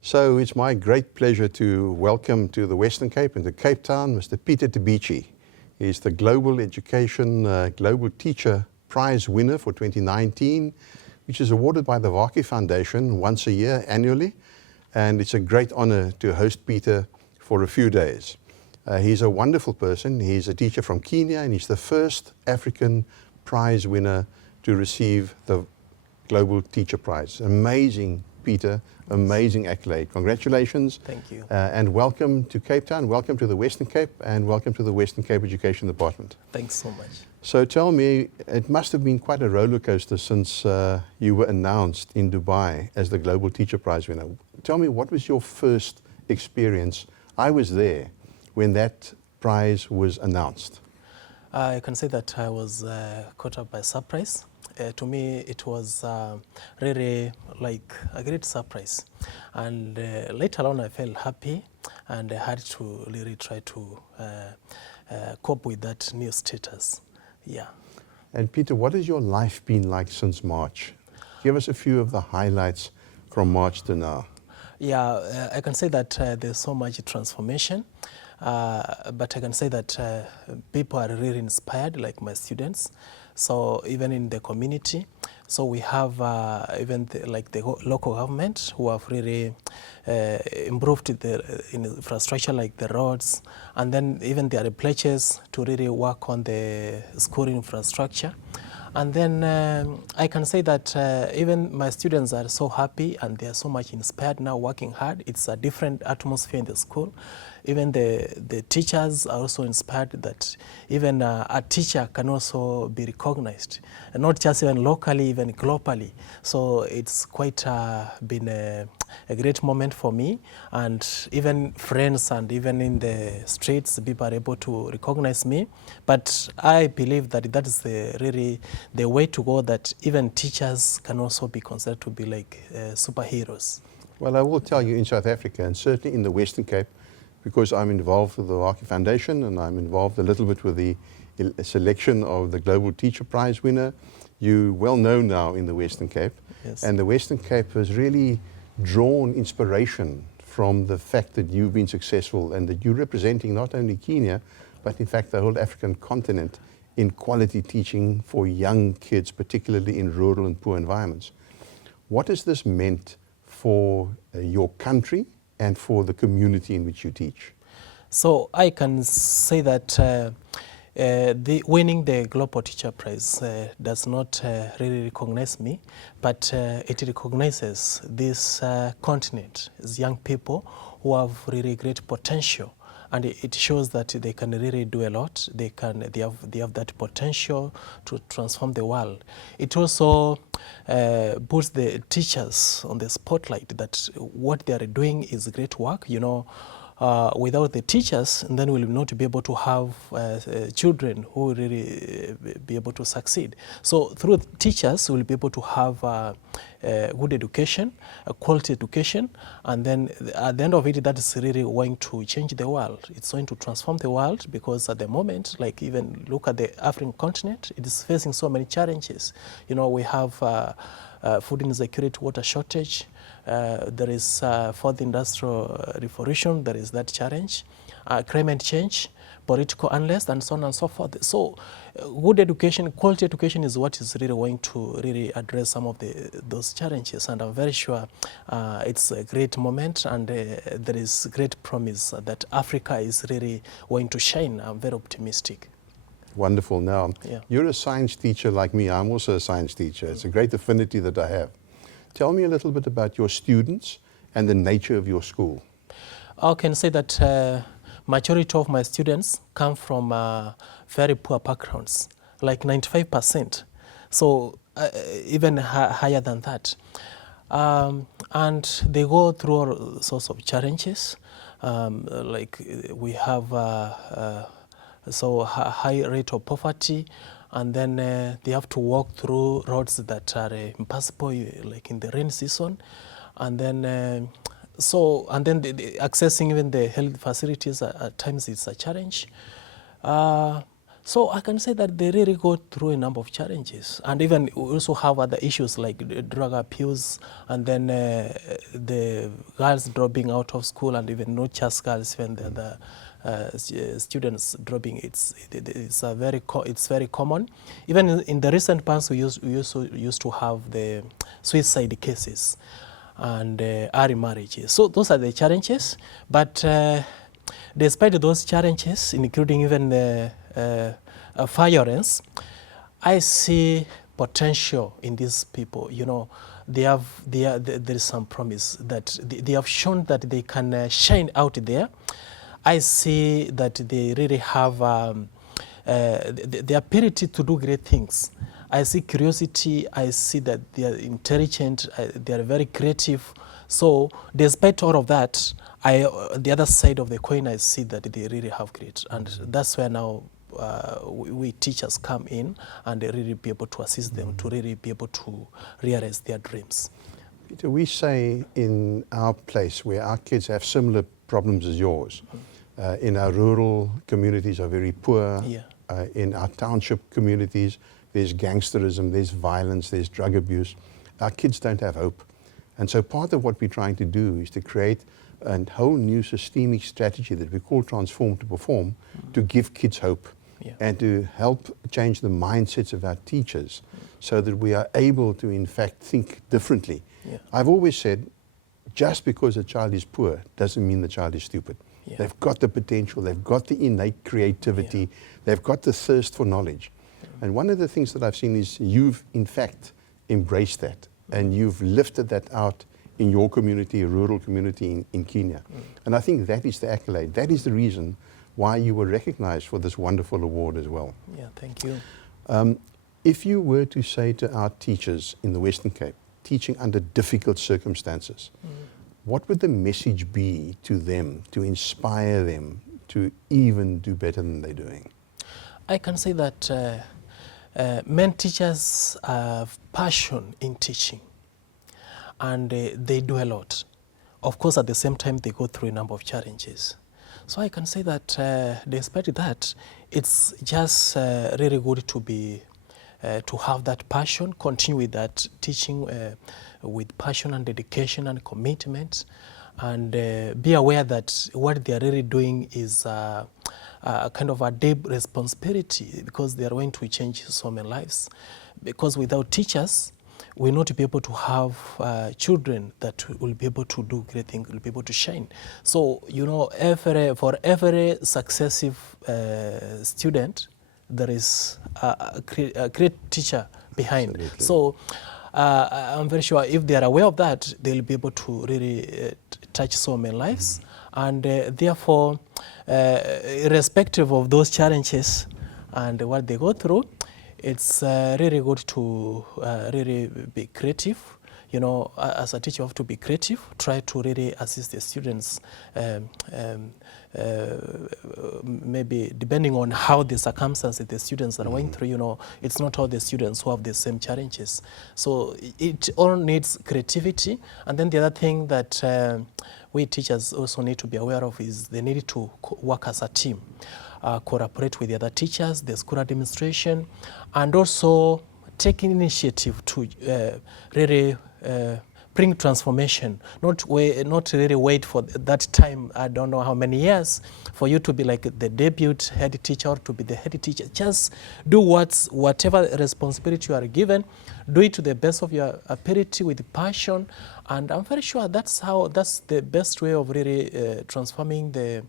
So it's my great pleasure to welcome to the Western Cape and to Cape Town Mr. Peter Tabichi. He's the Global Education Global Teacher Prize winner for 2019, which is awarded by the Vaki Foundation once a year annually. And it's a great honor to host Peter for a few days. He's a wonderful person. He's a teacher from Kenya, and he's the first African prize winner to receive the Global Teacher Prize. Amazing, Peter. Amazing accolade. Congratulations. Thank you. And welcome to Cape Town, welcome to the Western Cape, and welcome to the Western Cape Education Department. Thanks so much. So tell me, it must have been quite a roller coaster since you were announced in Dubai as the Global Teacher Prize winner. Tell me, what was your first experience? I was there when that prize was announced. I can say that I was caught up by surprise. To me, it was really like a great surprise. And later on, I felt happy, and I had to really try to cope with that new status. Yeah. And Peter, what has your life been like since March? Give us a few of the highlights from March to now. Yeah, I can say that there's so much transformation. But I can say that people are really inspired, like my students. So even in the community, so we have even the local government who have really improved the infrastructure, like the roads, and then even there are pledges to really work on the school infrastructure. And then I can say that even my students are so happy, and they are so much inspired now, working hard. It's a different atmosphere in the school. Even the teachers are also inspired that even a teacher can also be recognized, and not just even locally, even globally. So it's quite been a great moment for me, and even friends and even in the streets, people are able to recognize me. But I believe that that is really the way to go, that even teachers can also be considered to be like superheroes. Well, I will tell you, in South Africa, and certainly in the Western Cape, because I'm involved with the Vaki Foundation, and I'm involved a little bit with the selection of the Global Teacher Prize winner. You're well known now in the Western Cape. Yes. And the Western Cape has really drawn inspiration from the fact that you've been successful and that you're representing not only Kenya, but in fact the whole African continent in quality teaching for young kids, particularly in rural and poor environments. What has this meant for your country and for the community in which you teach? So I can say that winning the Global Teacher Prize does not really recognize me, but it recognizes this continent, as young people who have really great potential. And it shows that they can really do a lot. They have that potential to transform the world. It also puts the teachers on the spotlight, that what they are doing is great work. You know, without the teachers, then we will not be able to have children who will really be able to succeed. So through teachers, we'll be able to have good education, quality education, and then at the end of it, that is really going to change the world. It's going to transform the world, because at the moment, like even look at the African continent, it is facing so many challenges. You know, we have food insecurity, water shortage, there is fourth industrial revolution, there is that challenge, climate change, political unrest, and so on and so forth. So good education, quality education is what is really going to really address some of those challenges, and I'm very sure it's a great moment, and there is great promise that Africa is really going to shine. I'm very optimistic. Wonderful. Now, you're a science teacher like me. I'm also a science teacher. It's a great affinity that I have. Tell me a little bit about your students and the nature of your school. I can say that majority of my students come from very poor backgrounds, like 95%. So even higher than that. And they go through all sorts of challenges. Like we have so high rate of poverty, and then they have to walk through roads that are impassable, like in the rain season, and then accessing even the health facilities at times is a challenge. So I can say that they really go through a number of challenges, and even we also have other issues like drug abuse, and then the girls dropping out of school, and even not just girls, even the other students dropping. It's very common. Even in the recent past, we used to have the suicide cases and early marriages. So those are the challenges, but despite those challenges, including even the violence, I see potential in these people. You know, there is some promise that they have shown that they can shine out there. I see that they really have the ability to do great things. I see curiosity. I see that they are intelligent. They are very creative. So despite all of that, the other side of the coin, I see that they really have grit, and that's where now we teachers come in and they really be able to assist them to really be able to realize their dreams. Peter, we say in our place where our kids have similar problems as yours, in our rural communities are very poor, Yeah. In our township communities there's gangsterism, there's violence, there's drug abuse. Our kids don't have hope. And so part of what we're trying to do is to create a whole new systemic strategy that we call Transform to Perform to give kids hope. Yeah. And to help change the mindsets of our teachers so that we are able to, in fact, think differently. Yeah. I've always said, just because a child is poor doesn't mean the child is stupid. Yeah. They've got the potential, they've got the innate creativity, they've got the thirst for knowledge. And one of the things that I've seen is you've, in fact, embraced that and you've lifted that out in your community, a rural community in Kenya. And I think that is the accolade. That is the reason why you were recognized for this wonderful award as well. Yeah, thank you. If you were to say to our teachers in the Western Cape, teaching under difficult circumstances, what would the message be to them to inspire them to even do better than they're doing? I can say that many teachers have passion in teaching, and they do a lot. Of course, at the same time, they go through a number of challenges. So I can say that despite that, it's just really good to be to have that passion, continue with that teaching with passion and dedication and commitment, and be aware that what they are really doing is kind of a deep responsibility, because they are going to change so many lives. Because without teachers, we'll not be able to have children that will be able to do great things, will be able to shine. So, you know, for every successive student, there is a great teacher behind. Absolutely. So I'm very sure if they are aware of that, they'll be able to really touch so many lives. And therefore, irrespective of those challenges and what they go through, it's really good to really be creative. You know, as a teacher, you have to be creative, try to really assist the students, maybe depending on how the circumstances the students are going through. You know, it's not all the students who have the same challenges. So it all needs creativity. And then the other thing that we teachers also need to be aware of is they need to work as a team. Cooperate with the other teachers, the school administration, and also taking initiative to really bring transformation, not really wait for that time, I don't know how many years, for you to be like the debut head teacher or to be the head teacher. Just do whatever responsibility you are given, do it to the best of your ability with passion, and I'm very sure that's the best way of really transforming the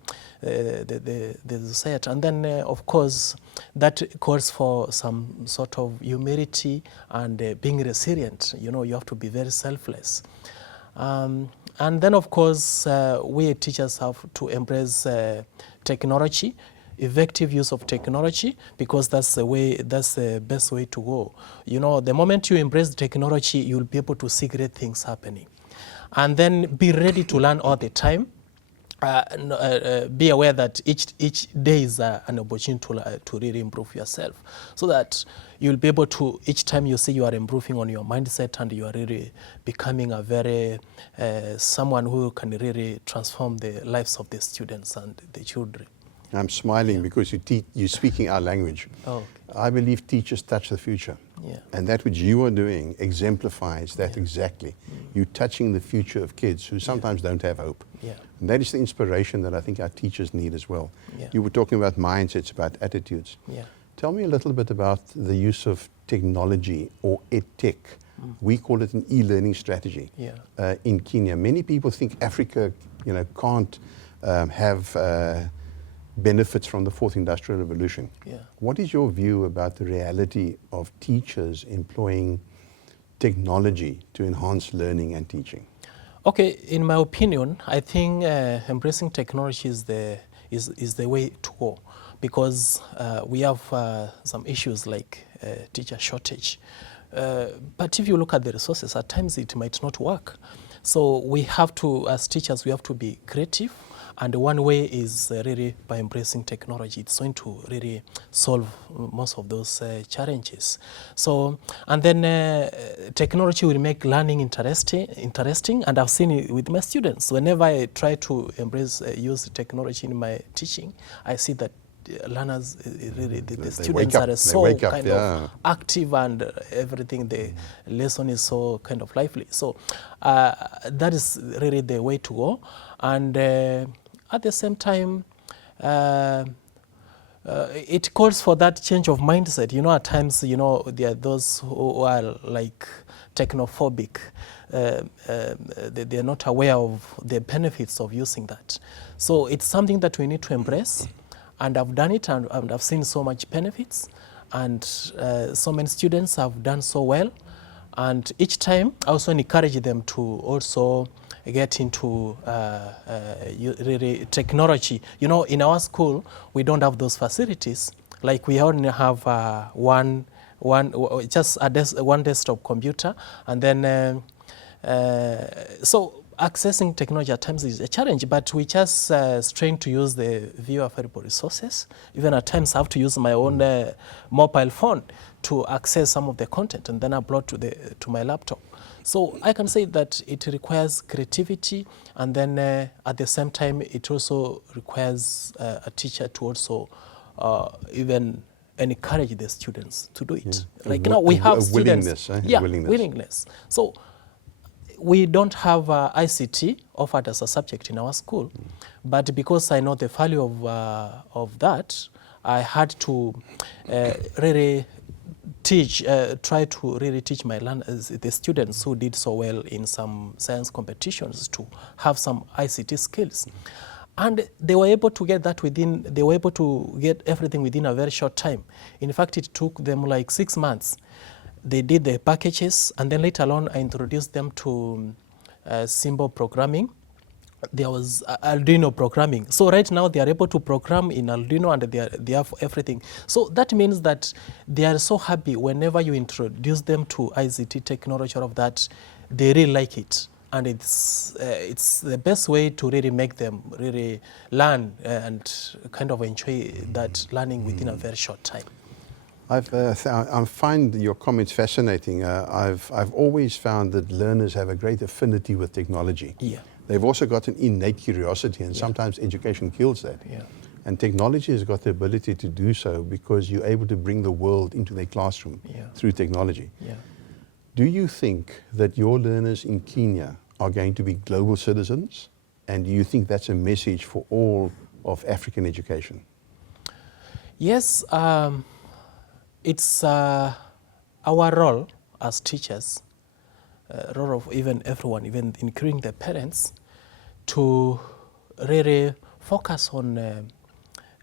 society. And then, of course, that calls for some sort of humility and being resilient. You know, you have to be very selfless. And then, of course, we teachers have to embrace technology, effective use of technology, because that's the best way to go. You know, the moment you embrace technology, you'll be able to see great things happening. And then be ready to learn all the time. Be aware that each day is an opportunity to really improve yourself, so that you'll be able to, each time you see you are improving on your mindset and you are really becoming a very someone who can really transform the lives of the students and the children. I'm smiling because you're speaking our language. Oh, okay. I believe teachers touch the future. Yeah. And that which you are doing exemplifies that exactly. You're touching the future of kids who sometimes don't have hope. Yeah. And that is the inspiration that I think our teachers need as well. Yeah. You were talking about mindsets, about attitudes. Yeah. Tell me a little bit about the use of technology or edtech. We call it an e-learning strategy in Kenya. Many people think Africa, can't have benefits from the fourth industrial revolution. Yeah. What is your view about the reality of teachers employing technology to enhance learning and teaching? Okay, in my opinion, I think embracing technology is the way to go, because we have some issues like teacher shortage. But if you look at the resources, at times it might not work. So we have to, as teachers, we have to be creative. And one way is really by embracing technology. It's going to really solve most of those challenges. So, and then technology will make learning interesting. And I've seen it with my students. Whenever I try to use technology in my teaching, I see that learners, really, the students are so kind of active, and everything, the lesson is so kind of lively. So that is really the way to go. And at the same time, it calls for that change of mindset. At times, there are those who are like technophobic. They're not aware of the benefits of using that. So it's something that we need to embrace. And I've done it, and I've seen so much benefits. And so many students have done so well. And each time, I also encourage them to also get into really technology. In our school, we don't have those facilities. Like we only have one desktop computer, and then so accessing technology at times is a challenge. But we just strain to use the viewer available resources. Even at times, I have to use my own mobile phone to access some of the content and then upload to my laptop. So I can say that it requires creativity, and then at the same time, it also requires a teacher to also even encourage the students to do it. Yeah. Like we have students, willingness. So we don't have ICT offered as a subject in our school, but because I know the value of that, I had to really try to really teach my learners, the students who did so well in some science competitions, to have some ICT skills. And they were able to get that they were able to get everything within a very short time. In fact, it took them like 6 months. They did the packages, and then later on, I introduced them to symbol programming. There was Arduino programming. So right now they are able to program in Arduino, and they have everything. So that means that they are so happy whenever you introduce them to ICT technology, all of that, they really like it. And it's the best way to really make them really learn and kind of enjoy that learning within a very short time. I find your comments fascinating. I've always found that learners have a great affinity with technology. Yeah. They've also got an innate curiosity, and sometimes education kills that. Yeah. And technology has got the ability to do so because you're able to bring the world into their classroom through technology. Yeah. Do you think that your learners in Kenya are going to be global citizens? And do you think that's a message for all of African education? Yes, it's our role as teachers, role of even everyone, even including the parents, to really focus on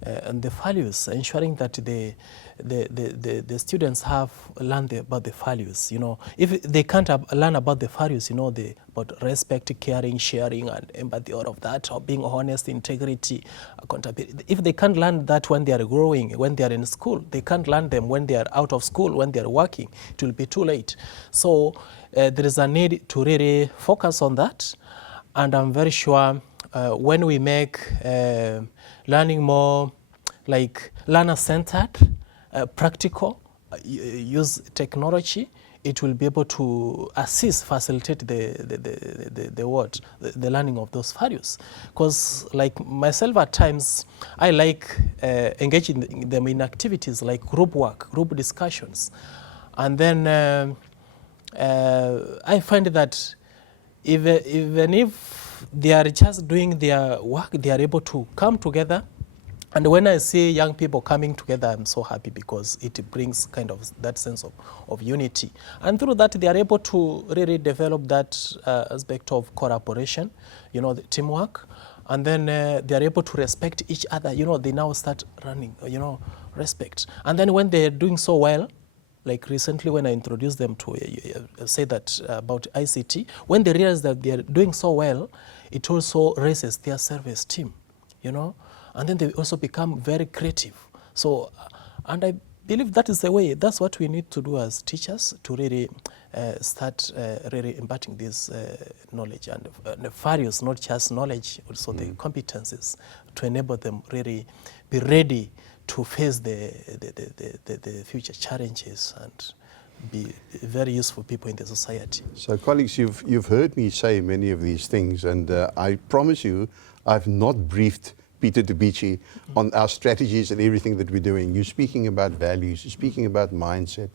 the values, ensuring that the students have learned about the values. If they can't learn about the values, about respect, caring, sharing, and empathy, all of that, or being honest, integrity, accountability. If they can't learn that when they are growing, when they are in school, they can't learn them when they are out of school, when they are working. It will be too late. So there is a need to really focus on that, and I'm very sure when we make learning more like learner-centered, practical, use technology, it will be able to assist, facilitate the learning of those values. Because like myself at times, I like engaging them in activities like group work, group discussions. And then I find that even if they are just doing their work, they are able to come together. And when I see young people coming together, I'm so happy because it brings kind of that sense of unity. And through that, they are able to really develop that aspect of collaboration, the teamwork. And then they are able to respect each other. They now start running, respect. And then when they're doing so well, like recently when I introduced them to say that about ICT, when they realize that they are doing so well, it also raises their self-esteem, and then they also become very creative. So, and I believe that is the way, that's what we need to do as teachers to really start really imparting this knowledge and the values, not just knowledge, also the competencies to enable them really be ready to face the future challenges and be very useful people in the society. So colleagues, you've heard me say many of these things, and I promise you I've not briefed Peter Tabichi on our strategies and everything that we're doing. You're speaking about values, you're speaking about mindset,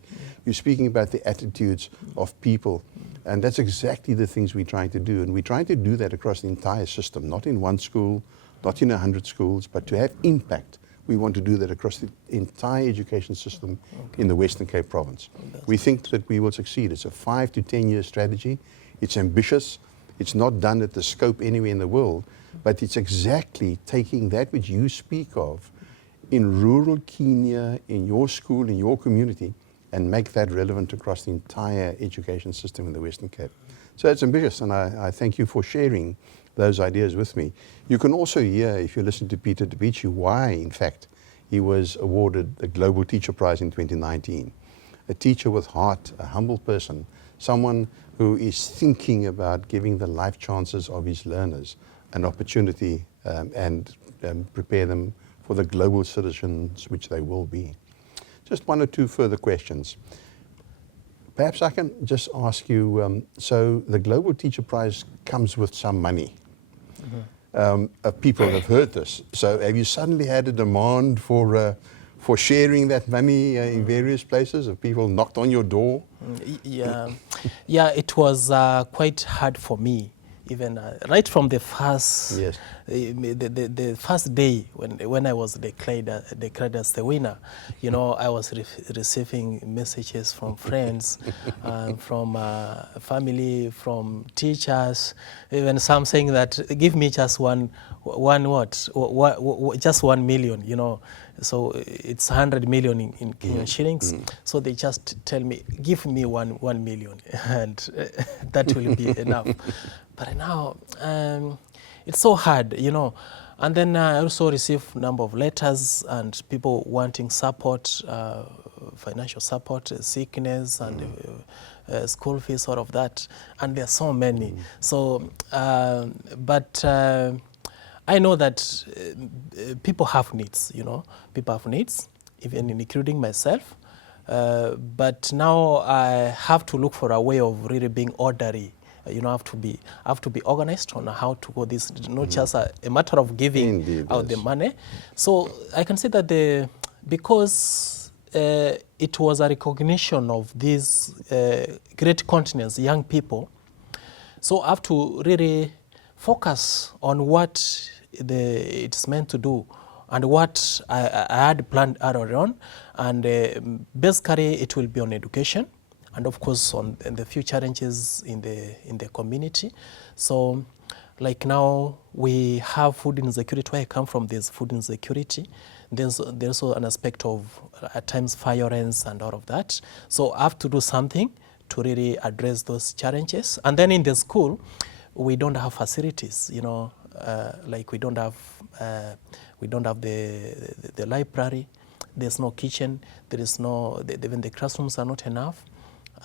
you're speaking about the attitudes of people, and that's exactly the things we're trying to do. And we're trying to do that across the entire system, not in one school, not in 100 schools, but to have impact. We want to do that across the entire education system in the Western Cape province. We think that we will succeed. It's a 5 to 10 year strategy. It's ambitious. It's not done at the scope anywhere in the world, but it's exactly taking that which you speak of in rural Kenya, in your school, in your community, and make that relevant across the entire education system in the Western Cape. So it's ambitious, and I thank you for sharing those ideas with me. You can also hear, if you listen to Peter Tabichi, why, in fact, he was awarded the Global Teacher Prize in 2019. A teacher with heart, a humble person, someone who is thinking about giving the life chances of his learners an opportunity and prepare them for the global citizens which they will be. Just one or two further questions. Perhaps I can just ask you, so the Global Teacher Prize comes with some money. People have heard this. So have you suddenly had a demand for sharing that money in various places? Have people knocked on your door? Yeah, it was quite hard for me. Even right from the first, the first day when I was declared as the winner, I was receiving messages from friends, from family, from teachers, even some saying that give me just just 1 million, So it's 100 million in Kenyan shillings. So they just tell me, give me 1 million, and that will be enough. But now it's so hard, And then I also receive a number of letters and people wanting support, financial support, sickness, and school fees, all of that. And there are so many. So, but I know that people have needs, People have needs, even including myself. But now I have to look for a way of really being orderly. I have to be organized on how to go this, not just a matter of giving out the money. So I can say that because it was a recognition of these great continents, young people, so I have to really focus on what it's meant to do and what I had planned earlier on. And basically it will be on education, and of course on the few challenges in the community. So like now we have food insecurity. Where I come from, there's food insecurity. There's also an aspect of at times violence and all of that. So I have to do something to really address those challenges. And then in the school, we don't have facilities, like we don't have the library. There's no kitchen. There is no, even the classrooms are not enough.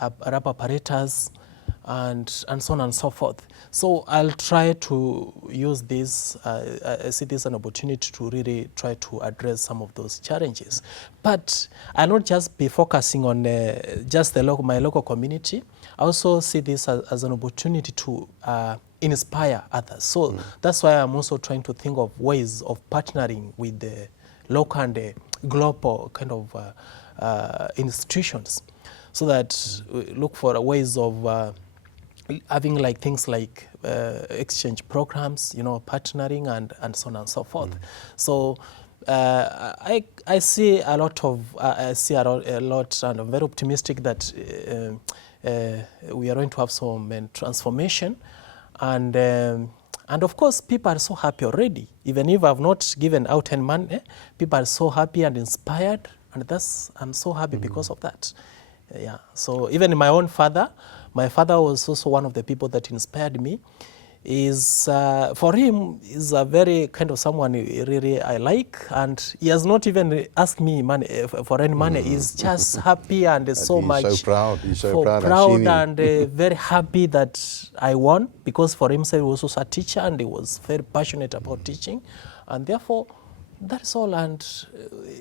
Lab apparatus, and so on and so forth. So I'll try to use this, I see this as an opportunity to really try to address some of those challenges. But I'll not just be focusing on just my local community. I also see this as an opportunity to inspire others. So that's why I'm also trying to think of ways of partnering with the local and the global kind of institutions, so that we look for ways of having like things like exchange programs, you know, partnering and so on and so forth. So I see a lot of a lot, and I'm very optimistic that we are going to have some transformation, and of course people are so happy already. Even if I've not given out any money, people are so happy and inspired, and I'm so happy because of that. Yeah. So even my own father, my father was also one of the people that inspired me. For him, is a very kind of someone really I like, and he has not even asked me money for any money. He's just happy and is so much so proud. He's so proud and very happy that I won, because for himself he was also a teacher and he was very passionate about teaching, and therefore that's all. And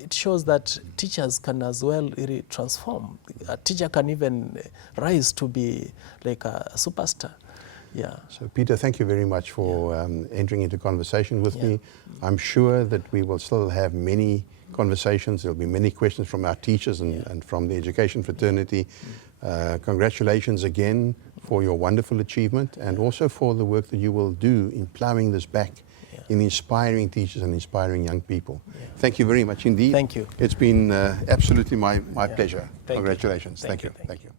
it shows that teachers can as well really transform. A teacher can even rise to be like a superstar. Yeah. So Peter, thank you very much for entering into conversation with me. I'm sure that we will still have many conversations. There'll be many questions from our teachers and from the education fraternity. Congratulations again for your wonderful achievement, and also for the work that you will do in plowing this back in inspiring teachers and inspiring young people. Thank you very much indeed. Thank you. It's been absolutely my pleasure. Thank Congratulations. You. Thank you.